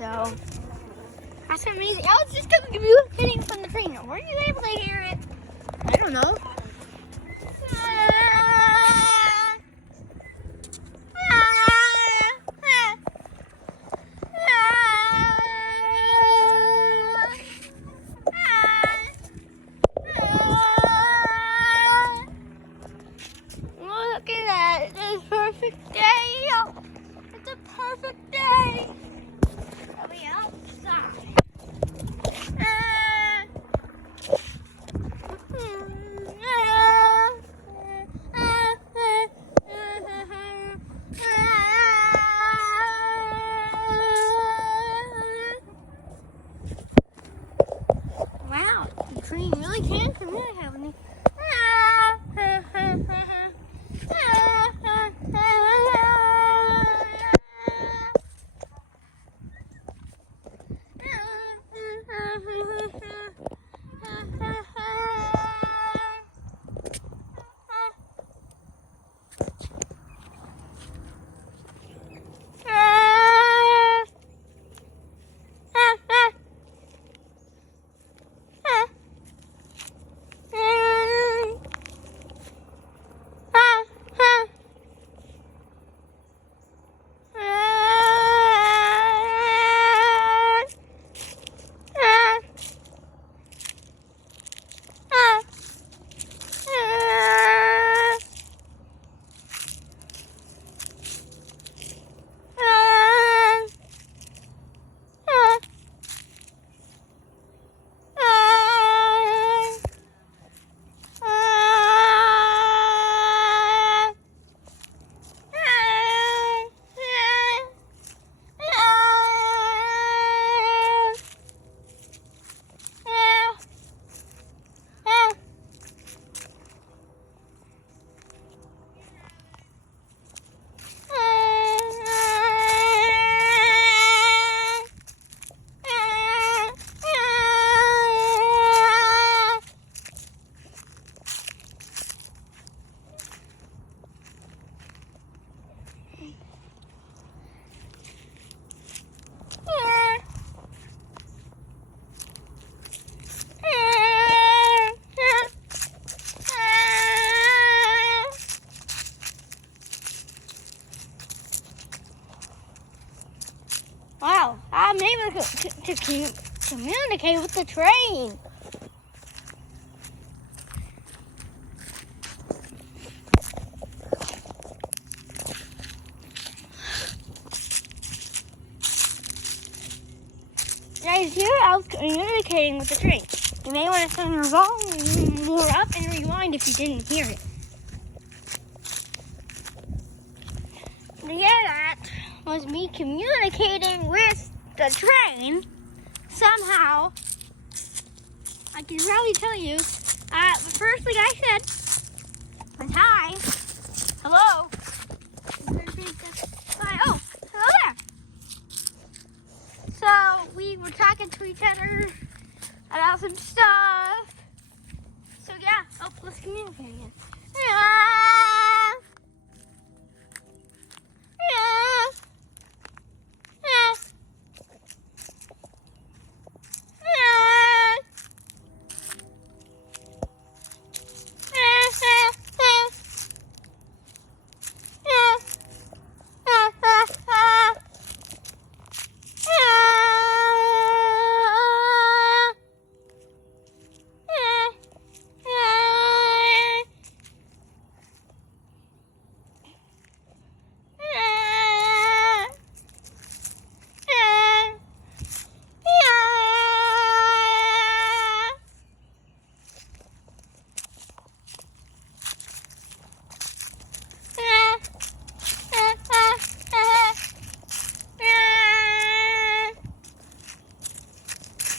So that's amazing. I was just communicating from the train. Were you able to hear it? I don't know. Look at that. It's a perfect day. It's a perfect day. I'll be outside. Wow, the train really can communicate with me. Wow, I'm able to communicate with the train. Guys, here I was communicating with the train. You may want to turn your volume more up and rewind if you didn't hear it. Yeah, that was me communicating with the train. Somehow, I can probably tell you. The first thing I said was hi, hello. Oh, hello there. So we were talking to each other about some stuff. So yeah, let's communicate again.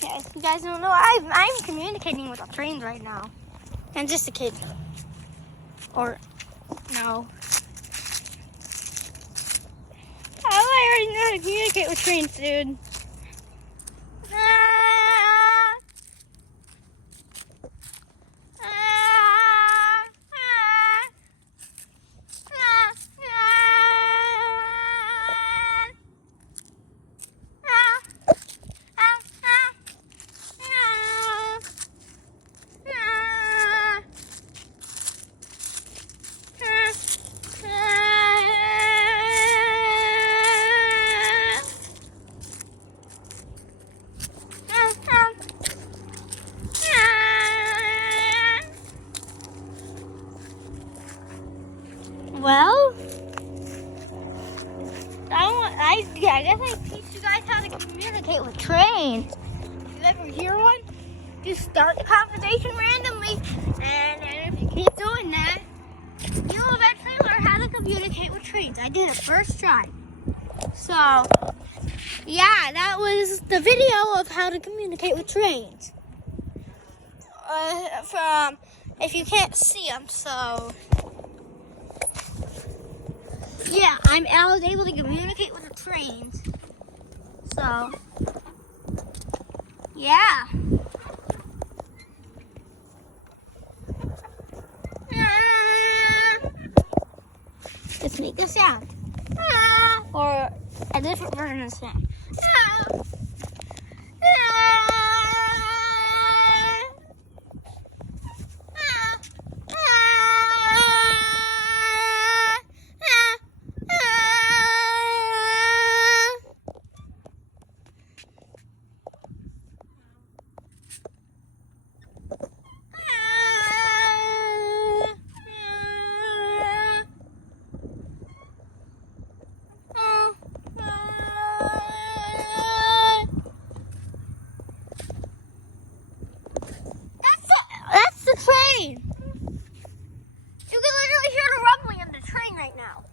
If you guys don't know, I'm communicating with the trains right now. I'm just a kid. Or, no. I already know how to communicate with trains, dude. I guess I teach you guys how to communicate with trains. You ever hear one? Just start the conversation randomly, and then if you keep doing that, you'll eventually learn how to communicate with trains. I did it first try. So, yeah, that was the video of how to communicate with trains. From, if you can't see them, so... Yeah, I was able to communicate with the trains. So, yeah. Just make a sound. Or a different version of sound. That's the train. You can literally hear the rumbling of the train right now.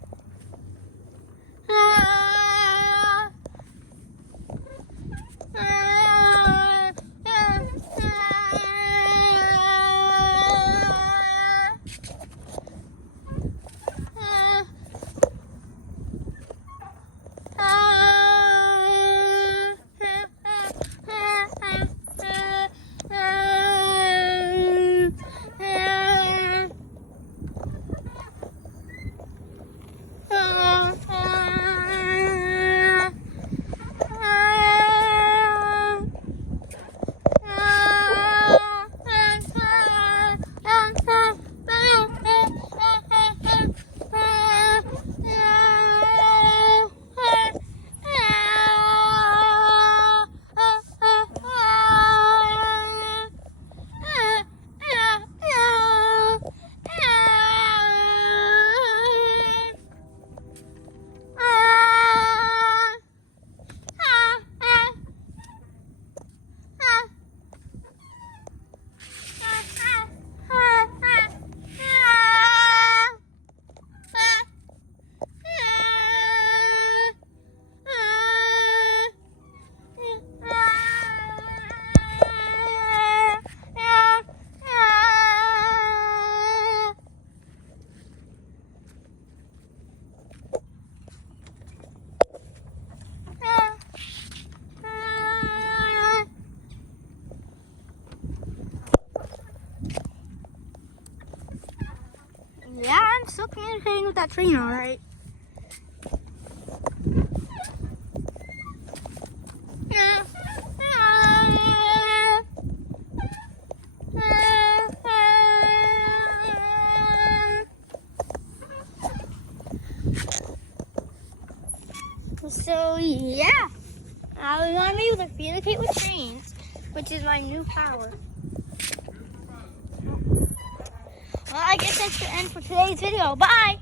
Yeah, I'm still communicating with that train, all right. So, yeah, I was able to communicate with trains, which is my new power. Well, I guess that's the end for today's video. Bye!